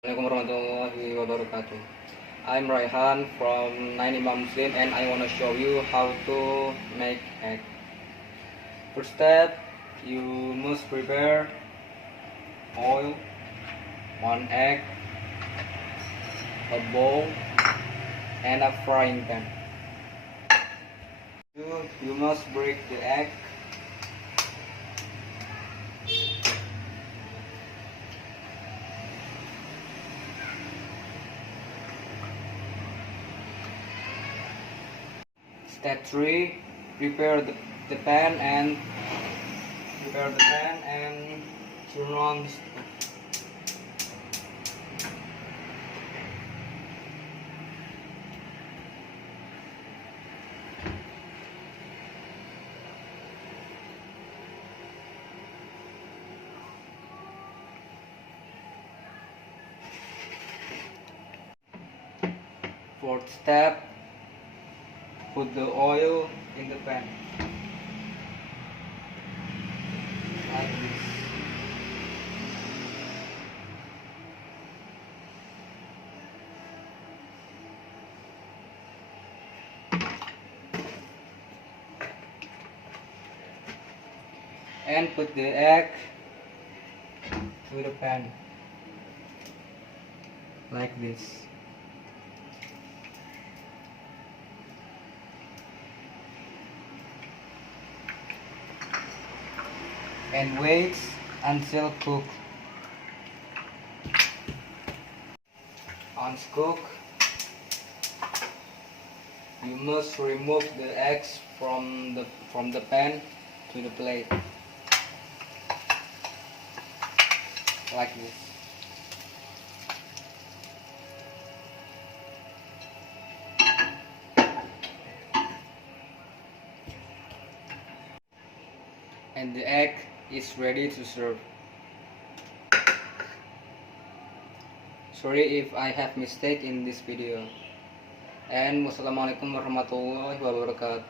Assalamualaikum warahmatullahi wabarakatuh. I'm Rayhaan from 9 Imam Muslim and I want to show you how to make egg. First step, you must prepare oil, 1 egg, a bowl, and a frying pan. You must break the egg. Step 3, prepare the pan and turn on the stove. Fourth step, put the oil in the pan like this. And put the egg to the pan like this. And wait until cooked. Once cooked, you must remove the eggs from the pan to the plate like this. And the egg is ready to serve. Sorry if I have mistake in this video. And wassalamualaikum warahmatullahi wabarakatuh.